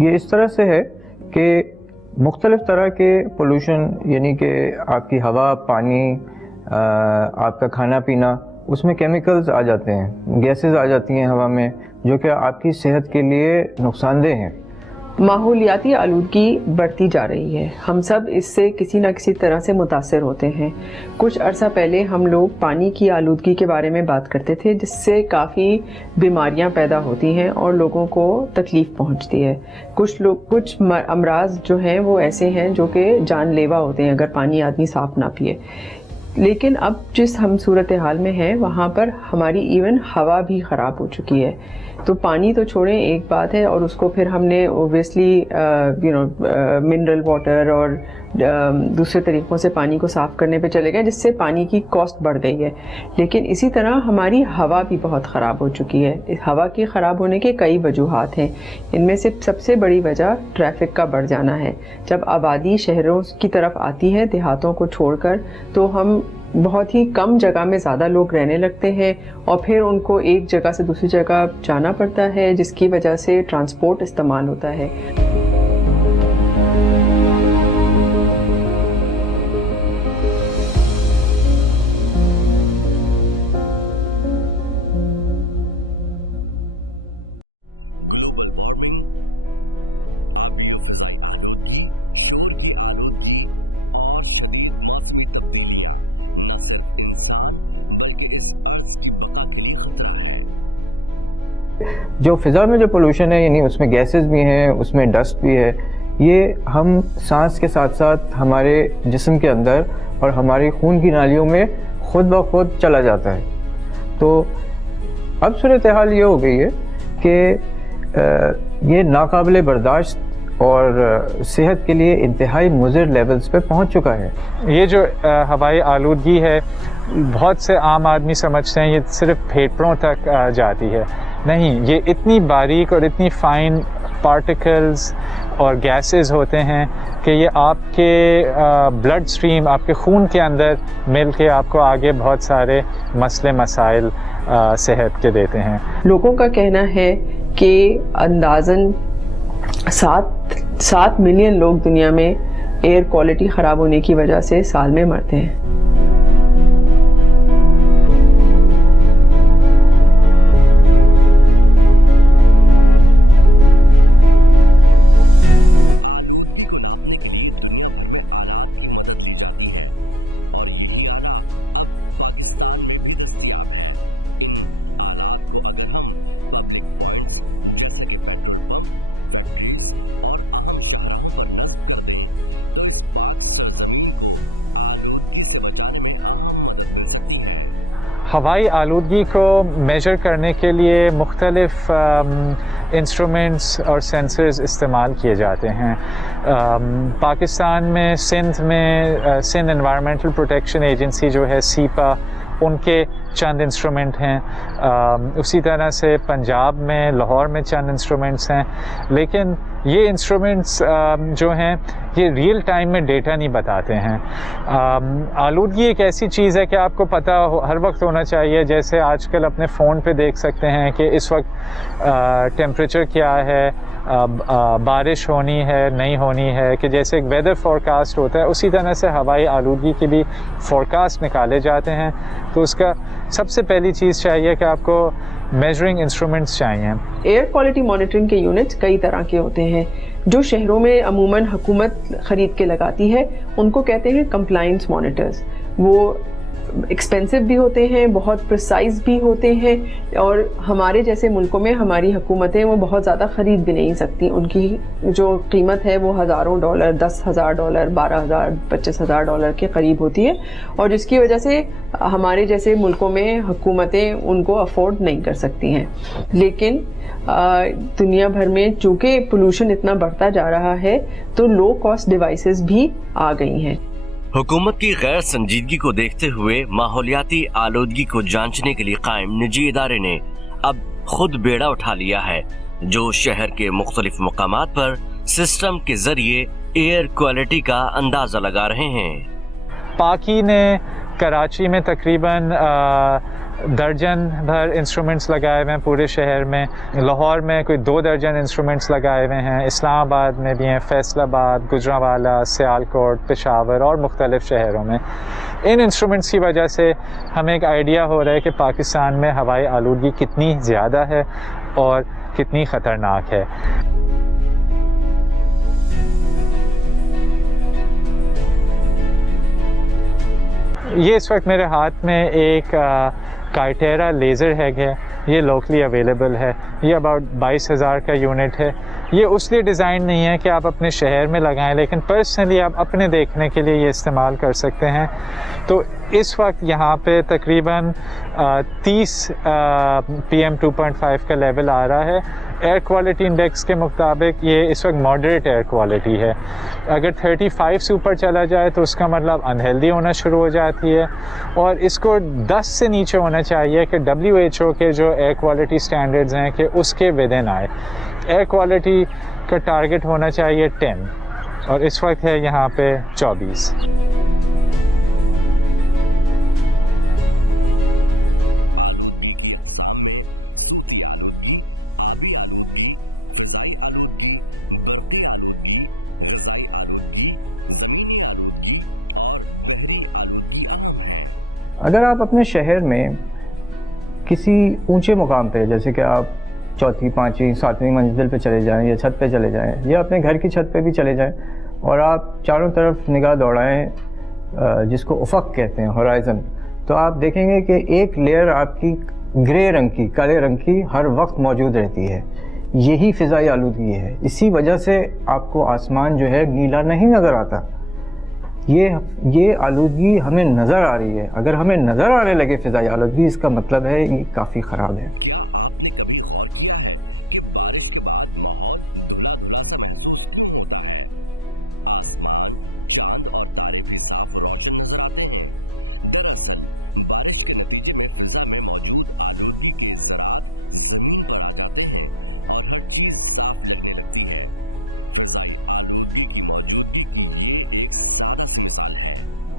ये इस तरह से है कि मुख्तलिफ़ तरह के पोल्यूशन, यानी कि आपकी हवा, पानी, आपका खाना पीना, उसमें केमिकल्स आ जाते हैं, गैसेस आ जाती हैं हवा में, जो कि आपकी सेहत के लिए नुकसानदेह हैं। माहौलियाती आलूदगी बढ़ती जा रही है। हम सब इससे किसी न किसी तरह से मुतासर होते हैं। कुछ अरसा पहले हम लोग पानी की आलूदगी के बारे में बात करते थे, जिससे काफ़ी बीमारियां पैदा होती हैं और लोगों को तकलीफ़ पहुंचती है। कुछ अमराज जो हैं वो ऐसे हैं जो कि जानलेवा होते हैं अगर पानी आदमी साफ़ ना पिए। लेकिन अब जिस हम सूरत हाल में हैं वहाँ पर हमारी इवन हवा भी ख़राब हो चुकी है। तो पानी तो छोड़ें एक बात है, और उसको फिर हमने ओबियसली मिनरल वाटर और दूसरे तरीक़ों से पानी को साफ़ करने पे चले गए, जिससे पानी की कॉस्ट बढ़ गई है। लेकिन इसी तरह हमारी हवा भी बहुत ख़राब हो चुकी है। इस हवा के ख़राब होने के कई वजूहात हैं। इनमें से सबसे बड़ी वजह ट्रैफिक का बढ़ जाना है। जब आबादी शहरों की तरफ आती है देहातों को छोड़कर, तो हम बहुत ही कम जगह में ज़्यादा लोग रहने लगते हैं और फिर उनको एक जगह से दूसरी जगह जाना पड़ता है, जिसकी वजह से ट्रांसपोर्ट इस्तेमाल होता है। जो फ़िज़ा में जो पोल्यूशन है, यानी उसमें गैसेस भी हैं, उसमें डस्ट भी है, ये हम सांस के साथ साथ हमारे जिस्म के अंदर और हमारी खून की नालियों में खुद ब खुद चला जाता है। तो अब सूरत हाल ये हो गई है कि ये नाकाबिले बर्दाश्त और सेहत के लिए इंतहाई मुज़र लेवल्स पे पहुंच चुका है। ये जो हवाई आलूदगी है, बहुत से आम आदमी समझते हैं ये सिर्फ फेफड़ों तक जाती है। नहीं, ये इतनी बारीक और इतनी फाइन पार्टिकल्स और गैसेस होते हैं कि ये आपके ब्लड स्ट्रीम, आपके खून के अंदर मिल के आपको आगे बहुत सारे मसले मसाइल सेहत के देते हैं। लोगों का कहना है कि अंदाज़न 7 मिलियन लोग दुनिया में एयर क्वालिटी ख़राब होने की वजह से साल में मरते हैं। हवाई आलूदगी को मेजर करने के लिए मुख्तलिफ़ इंस्ट्रूमेंट्स और सेंसर्स इस्तेमाल किए जाते हैं। पाकिस्तान में सिंध एनवायरमेंटल प्रोटेक्शन एजेंसी जो है सीपा, उनके चंद इंस्ट्रूमेंट हैं। उसी तरह से पंजाब में लाहौर में चंद इंस्ट्रूमेंट्स हैं। लेकिन ये इंस्ट्रूमेंट्स जो हैं ये रियल टाइम में डेटा नहीं बताते हैं। आलूदगी एक ऐसी चीज़ है कि आपको पता हर वक्त होना चाहिए। जैसे आजकल अपने फ़ोन पे देख सकते हैं कि इस वक्त टेम्परेचर क्या है, बारिश होनी है नहीं होनी है, कि जैसे एक वेदर फोरकास्ट होता है उसी तरह से हवाई आलूदगी की भी फोरकास्ट निकाले जाते हैं। तो उसका सबसे पहली चीज़ चाहिए कि आपको मेजरिंग इंस्ट्रूमेंट्स चाहिए। एयर क्वालिटी मॉनिटरिंग के यूनिट्स कई तरह के होते हैं। जो शहरों में अमूमन हुकूमत ख़रीद के लगाती है उनको कहते हैं कंप्लायंस मॉनिटर्स। वो एक्सपेंसिव भी होते हैं, बहुत प्रिसाइज भी होते हैं, और हमारे जैसे मुल्कों में हमारी हुकूमतें वो बहुत ज़्यादा ख़रीद भी नहीं सकती। उनकी जो कीमत है वो हज़ारों डॉलर, $10,000, $12,000, $25,000 के करीब होती है, और जिसकी वजह से हमारे जैसे मुल्कों में हुकूमतें उनको अफोर्ड नहीं कर सकती हैं। लेकिन दुनिया भर में चूँकि पोल्यूशन इतना बढ़ता जा रहा है तो लो कॉस्ट डिवाइसेस भी आ गई हैं। हुकूमत की गैर संजीदगी को देखते हुए माहौलियाती आलूदगी को जांचने के लिए कायम निजी इदारे ने अब खुद बेड़ा उठा लिया है, जो शहर के मुख्तलिफ मुकामात पर सिस्टम के जरिए एयर क्वालिटी का अंदाजा लगा रहे हैं। पाकी ने कराची में तकरीबन दर्जन भर इंस्ट्रूमेंट्स लगाए हुए हैं पूरे शहर में। लाहौर में कोई 2 दर्जन इंस्ट्रूमेंट्स लगाए हुए हैं, इस्लामाबाद में भी हैं, फैसलाबाद, गुजरांवाला, सियालकोट, पेशावर और मुख्तलिफ़ शहरों में। इन इंस्ट्रूमेंट्स की वजह से हमें एक आइडिया हो रहा है कि पाकिस्तान में हवाई आलूदगी कितनी ज़्यादा है और कितनी ख़तरनाक है। ये इस वक्त मेरे हाथ में एक काइटेरा लेज़र हैग है, ये लोकली अवेलेबल है। ये अबाउट 22,000 का यूनिट है। ये उस लिए डिज़ाइन नहीं है कि आप अपने शहर में लगाएं, लेकिन पर्सनली आप अपने देखने के लिए ये इस्तेमाल कर सकते हैं। तो इस वक्त यहाँ पे तकरीबन 30 PM 2.5 का लेवल आ रहा है। एयर क्वालिटी इंडेक्स के मुताबिक ये इस वक्त मॉडरेट एयर क्वालिटी है। अगर 35 से ऊपर चला जाए तो उसका मतलब अनहेल्दी होना शुरू हो जाती है, और इसको 10 से नीचे होना चाहिए कि WHO के जो एयर क्वालिटी स्टैंडर्ड्स हैं कि उसके विदिन आए। एयर क्वालिटी का टारगेट होना चाहिए 10, और इस वक्त है यहाँ पे 24। अगर आप अपने शहर में किसी ऊंचे मुकाम पे, जैसे कि आप 4वीं, 5वीं, 7वीं मंजिल पे चले जाएं या छत पे चले जाएं या अपने घर की छत पे भी चले जाएं, और आप चारों तरफ निगाह दौड़ाएं जिसको उफ़क़ कहते हैं, होराइज़न, तो आप देखेंगे कि एक लेयर आपकी ग्रे रंग की, काले रंग की हर वक्त मौजूद रहती है। यही फ़िज़ाई आलूदगी है। इसी वजह से आपको आसमान जो है नीला नहीं नज़र आता। ये आलूदगी हमें नज़र आ रही है। अगर हमें नज़र आने लगे फ़िज़ाई आलूदगी, इसका मतलब है ये काफ़ी ख़राब है।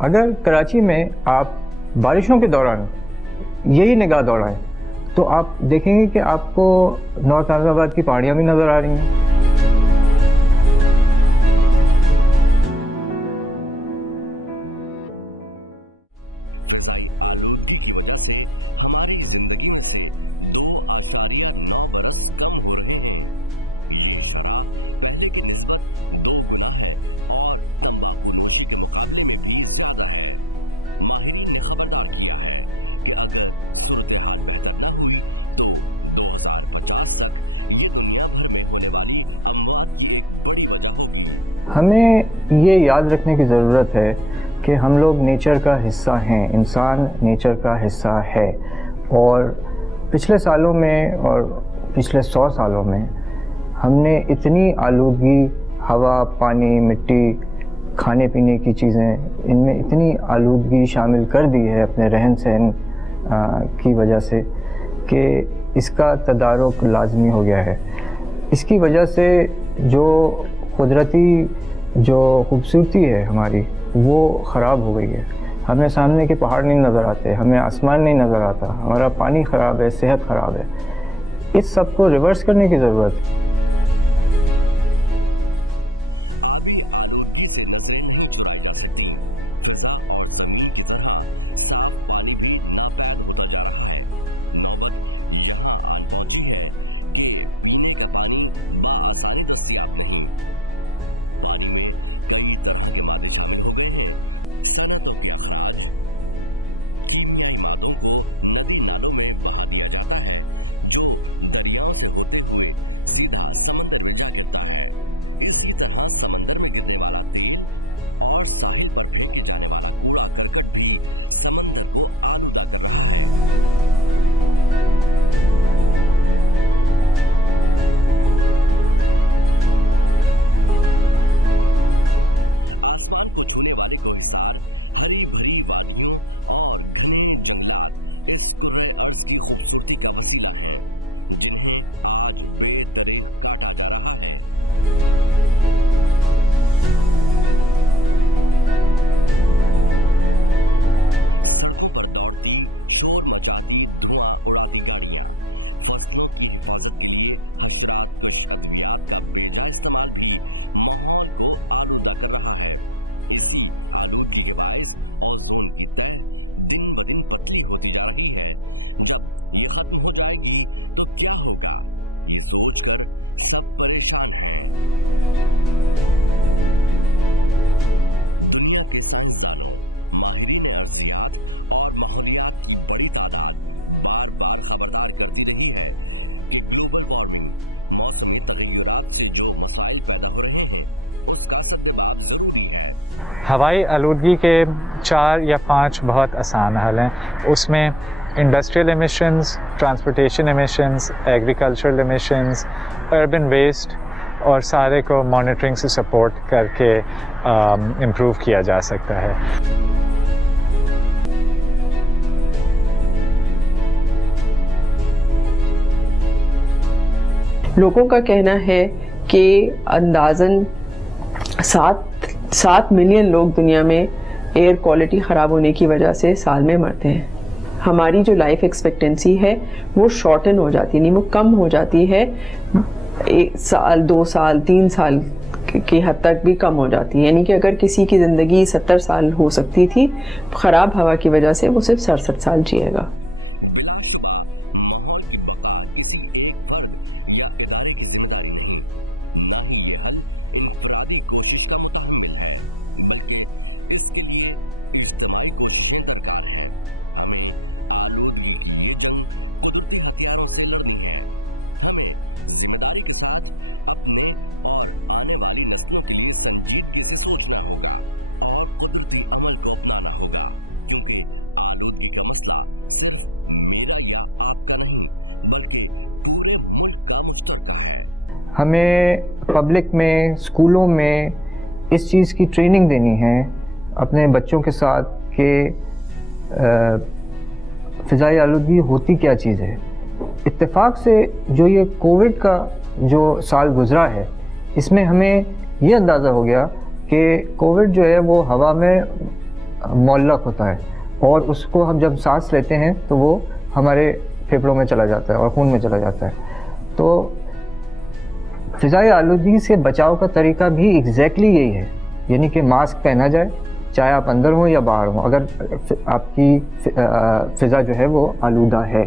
अगर कराची में आप बारिशों के दौरान यही निगाह दौड़ाएं तो आप देखेंगे कि आपको नॉर्थ आज़माबाद की पहाड़ियाँ भी नज़र आ रही हैं। हमें ये याद रखने की ज़रूरत है कि हम लोग नेचर का हिस्सा हैं, इंसान नेचर का हिस्सा है। और पिछले सालों में और पिछले 100 सालों में हमने इतनी आलूदगी, हवा, पानी, मिट्टी, खाने पीने की चीज़ें, इनमें इतनी आलूदगी शामिल कर दी है अपने रहन सहन की वजह से कि इसका तदारुक लाजमी हो गया है। इसकी वजह से जो कुदरती जो खूबसूरती है हमारी, वो ख़राब हो गई है। हमें सामने के पहाड़ नहीं नज़र आते, हमें आसमान नहीं नज़र आता, हमारा पानी ख़राब है, सेहत ख़राब है। इस सब को रिवर्स करने की ज़रूरत है। हवाई आलूदगी के 4 या 5 बहुत आसान हल हैं। उसमें industrial emissions, transportation emissions, agricultural emissions, urban waste और सारे को मॉनिटरिंग से सपोर्ट करके इम्प्रूव किया जा सकता है। लोगों का कहना है कि अंदाज़न 7 मिलियन लोग दुनिया में एयर क्वालिटी ख़राब होने की वजह से साल में मरते हैं। हमारी जो लाइफ एक्सपेक्टेंसी है वो शॉर्टन हो जाती है, नहीं वो कम हो जाती है, 1 साल 2 साल 3 साल की हद तक भी कम हो जाती है। यानी कि अगर किसी की ज़िंदगी 70 साल हो सकती थी ख़राब हवा की वजह से, वो सिर्फ 67 साल जिएगा। हमें पब्लिक में, स्कूलों में इस चीज़ की ट्रेनिंग देनी है अपने बच्चों के साथ कि फ़िज़ाई आलूदगी होती क्या चीज़ है। इत्तेफाक से जो ये कोविड का जो साल गुज़रा है, इसमें हमें ये अंदाज़ा हो गया कि कोविड जो है वो हवा में मुअल्लक़ होता है और उसको हम जब सांस लेते हैं तो वो हमारे फेफड़ों में चला जाता है और खून में चला जाता है। तो फ़िज़ाई आलूदगी से बचाव का तरीका भी एग्जैक्टली यही है, यानी कि मास्क पहना जाए, चाहे आप अंदर हों या बाहर हों, अगर आपकी फ़िज़ा जो है वो आलूदा है।